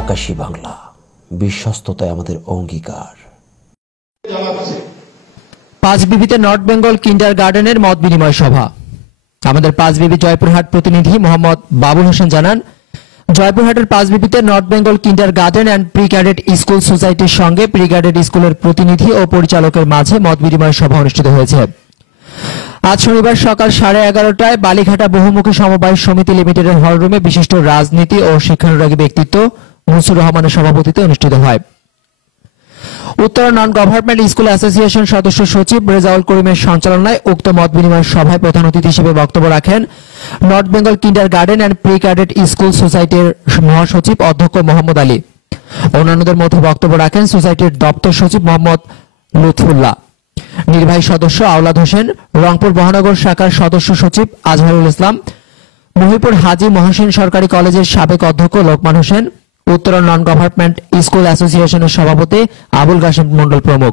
আকাশী বাংলা, বিশ্বস্ততায় আমাদের অঙ্গীকার। পাঁচবিবিতে নর্থ বেঙ্গল কিন্ডার গার্ডেনের মত বিনিময় সভা। আমাদের পাঁচবিবি জয়পুরহাট প্রতিনিধি মোহাম্মদ বাবুল হোসেন জানান, জয়পুরহাটের পাঁচবিবিতে North Bengal kindergarten and pre cadet school সোসাইটির সঙ্গে প্রি ক্যাডেট স্কুলের প্রতিনিধি ও পরিচালকের মাঝে মত বিনিময় সভা অনুষ্ঠিত হয়েছে। আজ শনিবার সকাল 11:30টায় বালিঘাটা বহুমুখী সমবায় সমিতি লিমিটেডের হলরুমে বিশিষ্ট রাজনীতি ও শিক্ষানুরাগী ব্যক্তিত্ব মুসুর রহমানের সভাপতিত্বে অনুষ্ঠিত হয়। Uttara non government school association সদস্য সচিব রেজাউল করিমের সঞ্চালনায় উক্ত মত বিনিময় সভায় প্রধান অতিথি হিসেবে বক্তব্য রাখেন north Bengal kindergarten and pre cadet school সোসাইটির মহাসচিব অধ্যক্ষ মোহাম্মদ আলী। অন্যান্যদের মধ্যে বক্তব্য রাখেন সোসাইটির দপ্তর সচিব মোহাম্মদ লুৎফুল্লাহ, নির্বাহী সদস্য আওলাদ হোসেন, রংপুর মহানগর শাখার সদস্য সচিব আজহারুল ইসলাম, মহিপুর হাজী মহসিন সরকারি কলেজের সাবেক অধ্যক্ষ Lokman Hossain, Uttara non government school অ্যাসোসিয়েশনের সভাপতি আবুল কাশেম মন্ডল প্রমুখ।